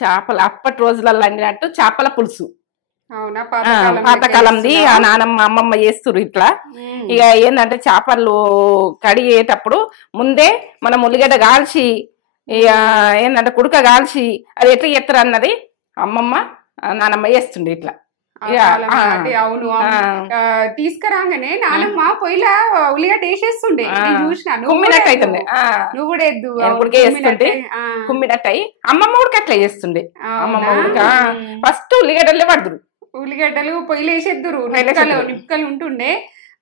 చేపలు అప్పటి రోజులలో అండినట్టు చేపల పులుసు అవునా? పాతకాలంది ఆ నానమ్మ అమ్మమ్మ చేస్తురు ఇట్లా. ఇక ఏంటంటే చేపలు కడిగేటప్పుడు ముందే మనం ఉల్లిగడ్డ కాల్చి ఇక ఏంటంటే కుడక కాల్చి అది ఎట్లా చేస్తారు అన్నది అమ్మమ్మ నానమ్మ చేస్తుండే ఇట్లా. అవును, తీసుకురాగానే నానమ్మ పొయ్యిలా ఉల్లిగడ్డ వేసేస్తుండే, చూసిన. కుమ్మినట్టు అవుతుండే, నువ్వు కూడా ఎద్దు వేస్తుంటే కుమ్మినట్టు అయ్యి అమ్మమ్మ ఉడక అట్లా చేస్తుండే. అమ్మమ్మ ఉడక ఫస్ట్ ఉల్లిగడ్డలే పడుతురు, ఉల్లిగడ్డలు పొయ్యిలు వేసేద్దురు, నిప్పుకలు ఉంటుండే.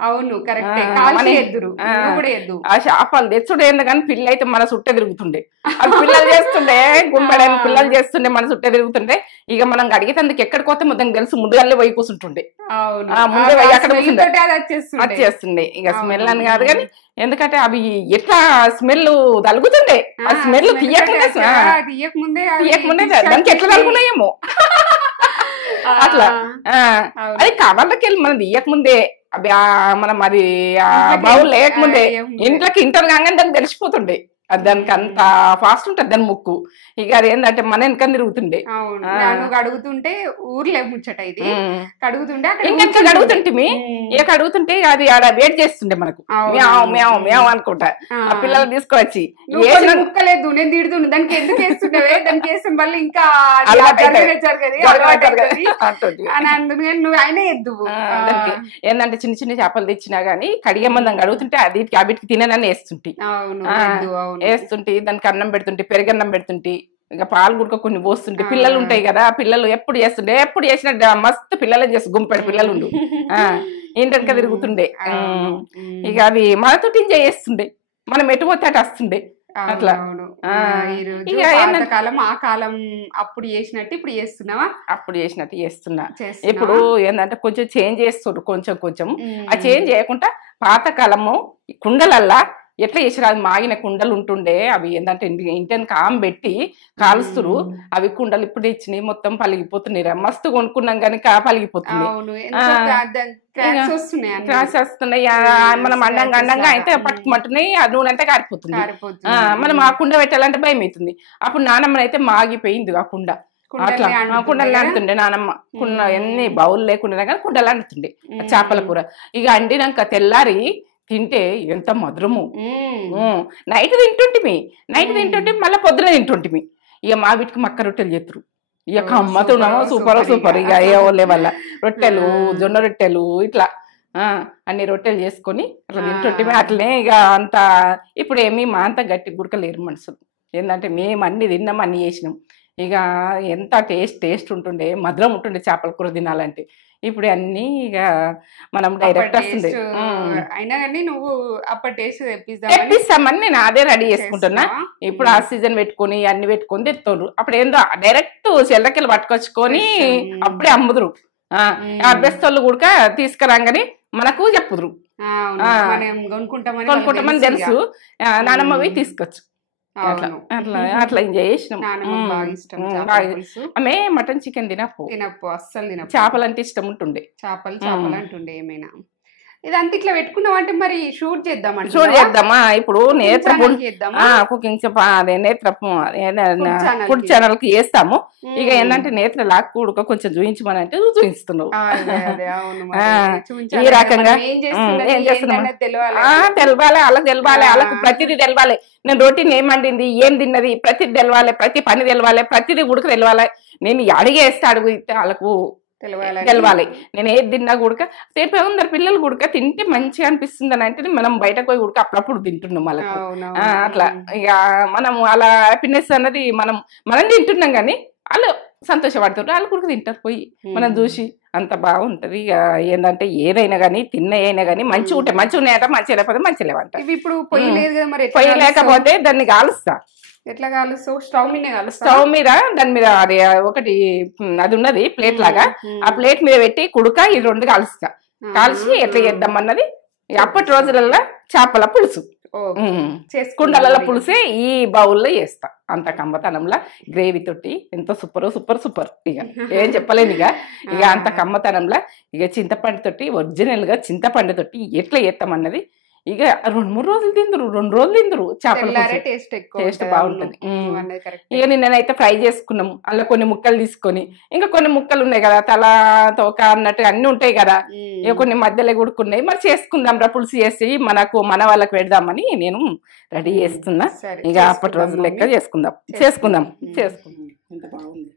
అవును, కరెక్ట్. కాల్చి ఎద్దురు, కూడా ఎద్దు. ఆ చేపలు తెచ్చుడే కానీ పిల్ల అయితే మన చుట్టే తిరుగుతుండే. అది పిల్లలు చేస్తుండే, గుమ్మడని పిల్లలు చేస్తుండే, మన చుట్టే తిరుగుతుండే. ఇక మనం అడిగేందుకు ఎక్కడికి పోతే మొత్తం తెలుసు, ముందుగానే పోయి కూర్చుంటుండే. ముందే పోయి అక్కడ వచ్చేస్తుండే. ఇక స్మెల్ అని కాదు కానీ ఎందుకంటే అవి ఎట్లా స్మెల్ తలుగుతుండే, ఆ స్మెల్ తీయకముందే దానికి ఎట్లా తలుగున్నాయేమో అట్లా. అది కవర్లకి వెళ్ళి మనం తీయకముందే, మనం అది బౌల్ లేకముందే ఇంట్లోకి ఇంటర్ కాగానే దానికి తెలిసిపోతుండే. దానికి అంత ఫాస్ట్ ఉంటుంది దాని ముక్కు. ఇక అది ఏంటంటే మన వెనక తిరుగుతుండే. కడుగుతుంటే ఊర్లే ముచ్చట ఇది. కడుగుతుంటే ఇంకా కడుగుతుంటే ఇక కడుగుతుంటే అది ఆడ వెయిట్ చేస్తుండే మనకు, మేవ్ మేవ్ మేవ్ అనుకుంటా. ఆ పిల్లలు తీసుకొచ్చి ముక్కలేదు, నేను తిడుతుండే దానికి ఎందుకు వేస్తుండేవే, దానికి వేసిన మళ్ళీ ఇంకా నువ్వు ఆయన ఎద్దు. ఏంటంటే చిన్న చిన్న చేపలు తెచ్చినా గానీ కడిగే మందం కడుగుతుంటే అది వీటికి తిననని వేస్తుంటే వేస్తుంటే దానికి అన్నం పెడుతుంటే, పెరుగన్నం పెడుతుంటే, ఇక పాలు గుడక కొన్ని పోస్తుంటే. పిల్లలు ఉంటాయి కదా, పిల్లలు ఎప్పుడు చేస్తుండే, ఎప్పుడు చేసిన మస్తు పిల్లలే చేస్తు గుంపెడు పిల్లలు ఉండు ఏంటనక తిరుగుతుండే. ఇక అవి మనతోటి ఎంజాయ్ చేస్తుండే, మనం ఎటు పోతే అటు వస్తుండే అట్లా. కాలం ఆ కాలం అప్పుడు చేసినట్టు ఇప్పుడు చేస్తున్నావా? అప్పుడు చేసినట్టు చేస్తున్నా. ఇప్పుడు ఏంటంటే కొంచెం చేంజ్ చేస్తుండ్రు, కొంచెం కొంచెం. ఆ చేంజ్ చేయకుండా పాతకాలము కుండలల్లా ఎట్లా చేసారు, అది మాగిన కుండలు ఉంటుండే. అవి ఏంటంటే ఇంటిని కామ్ పెట్టి కాలుస్తురు. అవి కుండలు ఇప్పుడు ఇచ్చినాయి మొత్తం పలిగిపోతున్నాయి. మస్తు కొనుక్కున్నాం కానీ పలిగిపోతుంది, క్రాస్ వస్తున్నాయి. మనం అండంగా అయితే పట్టుకుమంటున్నాయి, ఆ నూనె అంతా కారిపోతుంది. మనం ఆ కుండ పెట్టాలంటే భయం అవుతుంది. అప్పుడు నానమ్మ అయితే మాగిపోయింది ఆ కుండ. అట్లా కుండలు అంటుండే నానమ్మ. ఎన్ని బౌల్ లేకుండా కానీ కుండలు అంటుండే చేపల కూర. ఇక అండినాక తెల్లారి తింటే ఎంత మధురము. నైట్ తింటుంటే మళ్ళీ పొద్దున తింటుంటిమి. ఇక మా వీటికి మక్క రొట్టెలు చేతురు. ఇక కమ్మతున్నాము, సూపర్ సూపర్. ఇక ఏ వాళ్ళే వల్ల రొట్టెలు, జొన్న రొట్టెలు ఇట్లా అన్ని రొట్టెలు చేసుకొని అట్లా తింటుంటిమి. అట్లనే ఇక అంత ఇప్పుడు ఏమి మా అంత గట్టి గుడకలేరు మనుషులు. ఏంటంటే మేము అన్ని తిన్నాం, అన్ని చేసినాం. ఇక ఎంత టేస్ట్ ఉంటుండే, మధురం ఉంటుండే చేపల కూర తినాలంటే. ఇప్పుడు అన్ని ఇక మనం డైరెక్ట్ వస్తుంది. అయినా కానీ నువ్వు అప్పటి టేస్ట్ తెప్పిస్తామని నేను అదే రెడీ చేసుకుంటున్నా. ఇప్పుడు ఆ సీజన్ పెట్టుకొని అన్ని పెట్టుకొని తెస్తారు. అప్పుడు ఏందో డైరెక్ట్ చెల్లకెళ్ళి పట్టుకొచ్చుకొని అప్పుడే అమ్ముదురు. బెస్తోళ్ళు కూడా తీసుకురాగానే మనకు చెప్పుదురు, కొనుక్కుంటామని తెలుసు. నానమ్మవి తీసుకొచ్చు. అట్లా ఎంజాయ్ చేసినాం. ఆమె మటన్ చికెన్ తినప్పు అస్సలు తినప్పు. చేపలు అంటే ఇష్టం ఉంటుండే, చేపలు అంటుండే. ఏమైనా ఇదంతా ఇట్లా పెట్టుకున్నాం అంటే మరి షూట్ చేద్దామా? ఇప్పుడు నేత్ర కుకింగ్ అదే నేత్ర ఫుడ్ ఛానల్ కి చేస్తాము. ఇక ఏంటంటే నేత్ర లాక్కుడుక కొంచెం చూపించమని అంటే చూపిస్తున్నావు. ఈ రకంగా ఏం చేస్తున్నాం తెలవాలి, వాళ్ళకి తెలవాలి, వాళ్ళకు ప్రతిదీ తెలవాలి. నేను రొటీన్ ఏం వండింది, ఏం తిన్నది, ప్రతిదీ తెలవాలి, ప్రతి పని తెలవాలి, ప్రతిదీ ఉడక తెలవాలి. నేను అడిగేస్తే అడిగితే వాళ్ళకు తెలవాలి. నేను ఏది తిన్నా గుడక రేపు ఉన్నారు పిల్లలు గుడక తింటే మంచిగా అనిపిస్తుంది అని అంటే మనం బయటకు పోయి గుడక అప్పుడప్పుడు తింటున్నాం వాళ్ళకు. అట్లా ఇక మనం అలా హ్యాపీనెస్ అన్నది మనం తింటున్నాం కానీ వాళ్ళు సంతోషపడుతుంటారు. వాళ్ళు గుడక తింటారు పోయి మనం చూసి. అంత బాగుంటది. ఇక ఏంటంటే ఏదైనా కానీ తిన్నైనా కానీ మంచిగా ఉంటాయి. మంచిగా ఉన్నాయట, మంచిగా లేకపోతే మంచిగా లేవంట. ఇప్పుడు పొయ్యి లేదు కదా, మరి పొయ్యి లేకపోతే దాన్ని కాలుస్తా. ఎట్లా కాలుస్తావు? స్టవ్ మీద స్టవ్ మీద దాని మీద అది ఒకటి అది ఉన్నది ప్లేట్ లాగా, ఆ ప్లేట్ మీద పెట్టి కుడుక ఈ రెండు కాలుస్తా. కాల్చి ఎట్లా చేద్దాం అన్నది అప్పటి రోజులలో చేపల పులుసు, కుండల పులుసే ఈ బౌల్లో చేస్తా. అంత కమ్మతనంలా గ్రేవీ తోటి ఎంతో సూపర్ సూపర్ సూపర్. ఇక ఏం చెప్పలేను. ఇక అంత కమ్మతనంలా ఇక చింతపండు తోటి ఒరిజినల్ గా చింతపండు తోటి ఎట్లా చేస్తామన్నది ఇక 2-3 రోజులు తిందరు, 2 రోజులు తిందరు చేపల పులుసు. టేస్ట్ బాగుంటుంది. ఇక నిన్ననైతే ఫ్రై చేసుకున్నాము. అలా కొన్ని ముక్కలు తీసుకొని, ఇంకా కొన్ని ముక్కలు ఉన్నాయి కదా తల తోక అన్నట్టు అన్ని ఉంటాయి కదా, ఇక కొన్ని మధ్యలో గుడుకున్నాయి. మరి చేసుకుందాం రా పులుసు చేసి మన వాళ్ళకి పెడదామని నేను రెడీ చేస్తున్నా. ఇక అప్పటి రోజులు లెక్క చేసుకుందాం. ఎంత బాగుంది.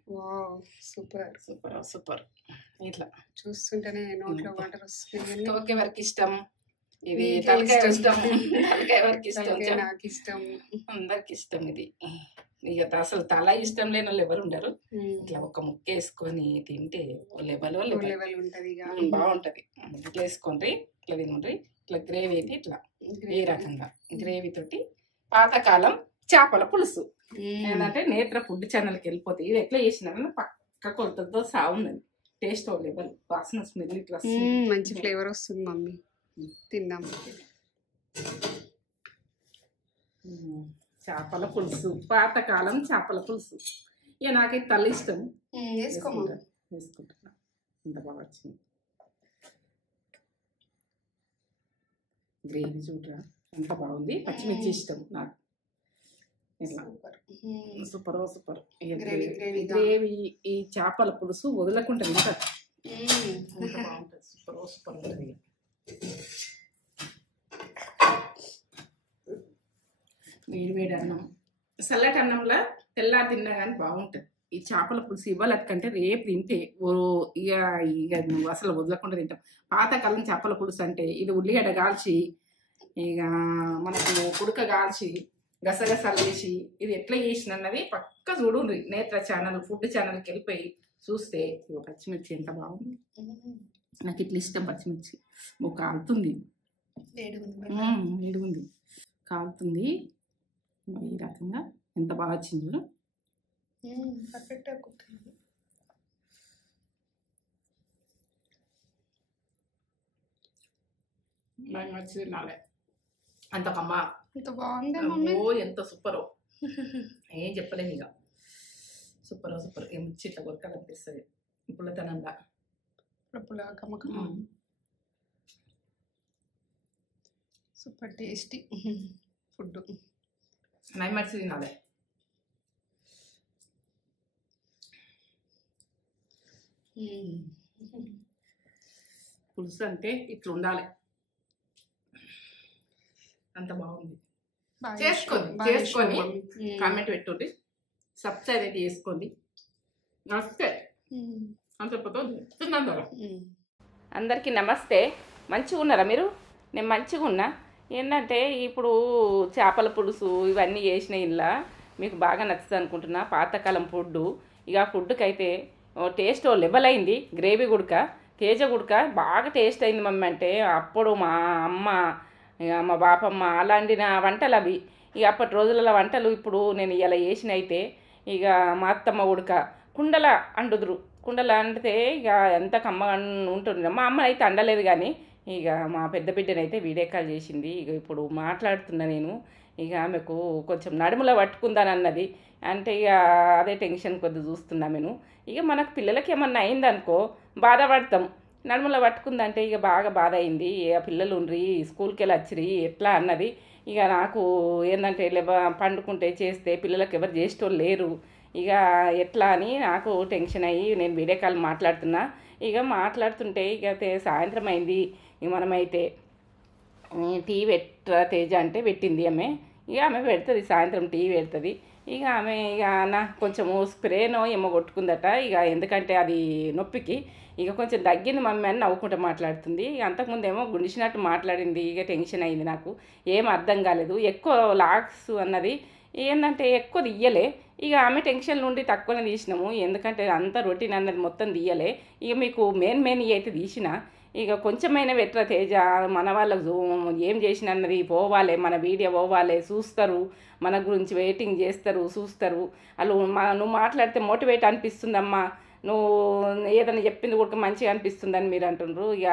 Super super super. ఇట్లా చూస్తుంటేనే నోట్లో వాటర్ వస్తుంది. ఓకే, వరకు ఇష్టం ఇది, తలకాయ ఇష్టం, తలకాయ వరకు ఇష్టం, నాకు ఇష్టం, అందరికి ఇష్టం ఇది. ఇక అసలు తల ఇష్టం లేని వాళ్ళు ఎవరు ఉండరు. ఇట్లా ఒక ముక్క వేసుకొని తింటే లెవెల్ ఉంటది, బాగుంటది. ఇట్లా వేసుకోండి, ఇట్లా తినండి. ఇట్లా గ్రేవీ అయితే ఇట్లా ఈ రకంగా గ్రేవీ తోటి పాతకాలం చేపల పులుసు. ఏంటంటే నేత్ర ఫుడ్ ఛానల్కి వెళ్ళిపోతే ఇది ఎట్లా చేసినారని పక్క కొలతలతో సాగుందండి. టేస్ట్ లెవెల్, వాసన, స్మెల్ ఇట్లా మంచి ఫ్లేవర్ వస్తుంది మమ్మీ. తిందాం. చేపల పులుసు, పాతకాలం చేపల పులుసు. ఇక నాకైతే తల ఇష్టం, వేసుకుంటున్నా. ఇంత బాగా వచ్చింది గ్రేవీ, చూడరా ఎంత బాగుంది. పచ్చిమిర్చి ఇష్టం నాకు. Super super gravy. ఈ చేపల పులుసు వదలకుండా తింటారు, బాగుంటుంది. సూపర్ ఉంటుంది. వేడి అన్నం, చల్లటి అన్నంలో తెల్లారి తిన్నా కానీ బాగుంటుంది. ఈ చేపల పులుసు ఇవాళ కంటే రేపు తింటే ఇక నువ్వు అసలు వదలకుండా తింటాం. పాతకాలం చేపల పులుసు అంటే ఇది ఉల్లిగడ్డ కాల్చి, ఇక మనకు కుడక కాల్చి, గసగసాలు వేసి ఇది ఎట్లా చేసిన అన్నది పక్క చూడండి. నేత్ర ఛానల్, ఫుడ్ ఛానల్కి వెళ్ళిపోయి చూస్తే ఇక పచ్చిమిర్చి ఎంత బాగుంది. నాకు ఇట్లా ఇష్టం పచ్చిమిర్చి. కాలుతుంది, వేడి ఉంది, కాలుతుంది. ఈ రకంగా ఎంత బాగా వచ్చింది చూడు. మంచి తినాలి. అంత కమ్మ, ఎంత సూపరో, ఏం చెప్పలేము. ఇక సూపర్. మిర్చి ఇట్లా కొరకాలనిపిస్తుంది పుల్లతనంగా. Super tasty food. నైమర్చి తినాలి. పులుసు అంటే ఇట్లా ఉండాలి, అంత బాగుంది. చేసుకొని కామెంట్ పెట్టుండి, సబ్స్క్రైబ్ అయితే చేసుకోండి. నమస్తే. అందరికీ నమస్తే. మంచిగా ఉన్నారా మీరు? నేను మంచిగా ఉన్నా. ఏంటంటే ఇప్పుడు చేపల పులుసు ఇవన్నీ చేసిన ఇలా మీకు బాగా నచ్చుతుంది అనుకుంటున్నా. పాతకాలం ఫుడ్డు. ఇక ఆ ఫుడ్కి అయితే టేస్ట్ లెవెల్ అయింది. గ్రేవీ గుడక, తేజ గుడక బాగా టేస్ట్ అయింది మమ్మీ. అంటే అప్పుడు మా అమ్మ, ఇక మా బాపమ్మ అలాంటి వంటలు అవి. ఇక అప్పటి రోజులలో వంటలు ఇప్పుడు నేను ఇలా చేసిన అయితే ఇక మా అత్తమ్మ ఉడక కుండల అండుదురు. కుండల అంటే ఇక ఎంత కమ్మగా ఉంటుంది. మా అమ్మ అయితే అండలేదు కానీ ఇక మా పెద్ద బిడ్డనైతే వీడియో కాల్ చేసింది. ఇక ఇప్పుడు మాట్లాడుతున్నా నేను. ఇక ఆమెకు కొంచెం నడుములో పట్టుకుందాని అన్నది. అంటే ఇక అదే టెన్షన్ కొద్ది చూస్తున్నా నేను. ఇక మనకు పిల్లలకి ఏమన్నా అయిందనుకో బాధపడతాం. నడుములో పట్టుకుందంటే ఇక బాగా బాధ అయింది. ఇక పిల్లలు ఉండ్రి, స్కూల్కి వెళ్ళి వచ్చిరి ఎట్లా అన్నది. ఇక నాకు ఏంటంటే పండుకుంటే చేస్తే పిల్లలకి ఎవరు చేసేటోళ్ళు లేరు. ఇక ఎట్లా అని నాకు టెన్షన్ అయ్యి నేను వీడియో కాల్ మాట్లాడుతున్నా. ఇక మాట్లాడుతుంటే ఇక సాయంత్రం అయింది. ఇక మనమైతే టీ పెట్టరా తేజ అంటే పెట్టింది ఆమె. ఇక ఆమె పెడుతుంది, సాయంత్రం టీ పెడుతుంది. ఇక ఆమె ఇక కొంచెము స్ప్రేనో ఏమో కొట్టుకుందట. ఇక ఎందుకంటే అది నొప్పికి ఇక కొంచెం తగ్గింది మమ్మీ అని నవ్వుకుంటూ మాట్లాడుతుంది. ఇక అంతకుముందు ఏమో గుండిచినట్టు మాట్లాడింది. ఇక టెన్షన్ అయింది నాకు, ఏం అర్థం కాలేదు. ఎక్కువ లాక్స్ అన్నది ఏంటంటే ఎక్కువ తీయలే. ఇక ఆమె టెన్షన్ నుండి తక్కువనే తీసినాము, ఎందుకంటే అంత రొటీన్ అన్నది మొత్తం తీయలే. ఇక మీకు మెయిన్ అయితే తీసిన. ఇక కొంచెమైనా పెట్టరా తేజ, మన వాళ్ళకు ఏం చేసిన అన్నది పోవాలి, మన వీడియో పోవాలి, చూస్తారు, మన గురించి వెయిటింగ్ చేస్తారు, చూస్తారు. వాళ్ళు నువ్వు మాట్లాడితే మోటివేట్ అనిపిస్తుందమ్మా, నువ్వు ఏదైనా చెప్పింది కూడా మంచిగా అనిపిస్తుందని మీరు అంటున్నారు. ఇక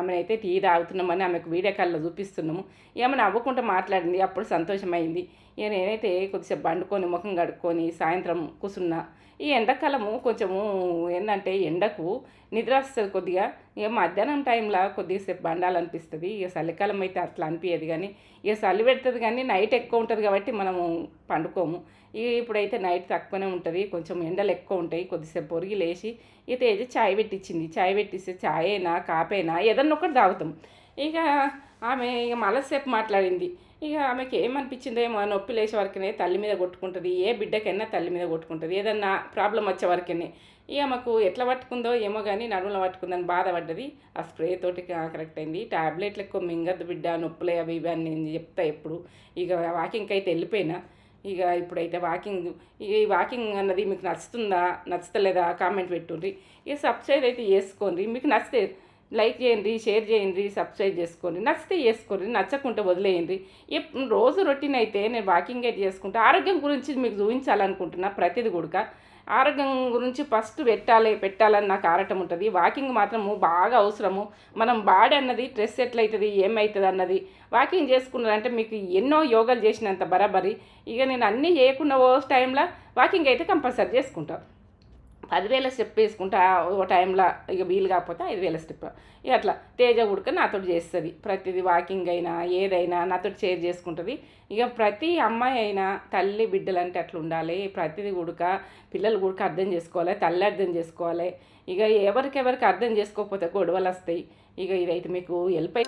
ఆమెనైతే టీ తాగుతున్నామని ఆమెకు వీడియో కాల్లో చూపిస్తున్నాము. ఏమైనా నవ్వుకుంటూ మాట్లాడింది, అప్పుడు సంతోషమైంది. ఇక నేనైతే కొద్దిసేపు పండుకొని ముఖం కడుక్కొని సాయంత్రం కూర్చున్నా. ఈ ఎండాకాలము కొంచెము ఏంటంటే ఎండకు నిద్ర వస్తుంది కొద్దిగా. ఇక మధ్యాహ్నం టైంలో కొద్దిసేపు బండాలనిపిస్తుంది. ఇక చలికాలం అయితే అట్లా అనిపించదు, కానీ ఇక చలి పెడుతుంది, కానీ నైట్ ఎక్కువ ఉంటుంది కాబట్టి మనము పండుకోము. ఇక ఇప్పుడైతే నైట్ తక్కువనే ఉంటుంది, కొంచెం ఎండలు ఎక్కువ ఉంటాయి. కొద్దిసేపు పొరిగి లేచి ఇక తేజ చాయ్ పెట్టించింది. చాయ్ పెట్టిస్తే చాయ్ అయినా కాపైనా ఏదన్నా ఒకటి తాగుతాం. ఇక ఆమె ఇక మళ్ళసేపు మాట్లాడింది. ఇక ఆమెకి ఏమనిపించిందేమో, నొప్పి లేచే వరకునే తల్లి మీద కొట్టుకుంటుంది. ఏ బిడ్డకైనా తల్లి మీద కొట్టుకుంటుంది, ఏదన్నా ప్రాబ్లం వచ్చే వరకునే. ఇక మాకు ఎట్లా పట్టుకుందో ఏమో కానీ నడుములో పట్టుకుందని బాధపడ్డది. ఆ స్ప్రే తోటి కరెక్ట్ అయింది. ట్యాబ్లెట్లు ఎక్కువ మింగద్దు బిడ్డ, నొప్పులే అవి ఇవి అని నేను చెప్తా ఎప్పుడు. ఇక వాకింగ్కి అయితే వెళ్ళిపోయినా. ఇక ఇప్పుడైతే ఈ వాకింగ్ అన్నది మీకు నచ్చుతుందా నచ్చుతలేదా కామెంట్ పెట్టుండ్రి. ఇక సబ్స్క్రైబ్ అయితే చేసుకోండి. మీకు నచ్చితే లైక్ చేయండి, షేర్ చేయండి, సబ్స్క్రైబ్ చేసుకోండి. నచ్చితే చేసుకోండి, నచ్చకుంటే వదిలేయండి. రోజు రొటీన్ అయితే నేను వాకింగ్ అయితే చేసుకుంటా. ఆరోగ్యం గురించి మీకు చూపించాలనుకుంటున్నా. ప్రతిది కూడా ఆరోగ్యం గురించి ఫస్ట్ పెట్టాలని నాకు ఆరాటం ఉంటుంది. వాకింగ్ మాత్రము బాగా అవసరము. మనం బాడీ అన్నది స్ట్రెస్ ఎట్లయితుంది ఏమవుతుంది అన్నది వాకింగ్ చేసుకున్నారంటే మీకు ఎన్నో యోగాలు చేసినంత బరాబరి. ఇక నేను అన్నీ చేయకుండా ఓ టైంలో వాకింగ్ అయితే కంపల్సరీ చేసుకుంటాను. 10,000 స్టెప్ వేసుకుంటా ఓ టైంలో. ఇక వీలు కాకపోతే 5,000 స్టెప్. ఇక అట్లా తేజ ఉడక నాతో చేస్తుంది. ప్రతిదీ వాకింగ్ అయినా ఏదైనా నాతో షేర్ చేసుకుంటుంది. ఇక ప్రతి అమ్మాయి అయినా తల్లి బిడ్డలంటే అట్లా ఉండాలి. ప్రతిదీ ఉడక పిల్లలు కూడా అర్థం చేసుకోవాలి, తల్లి అర్థం చేసుకోవాలి. ఇక ఎవరికెవరికి అర్థం చేసుకోకపోతే గొడవలు వస్తాయి. ఇక ఇదైతే మీకు హెల్ప్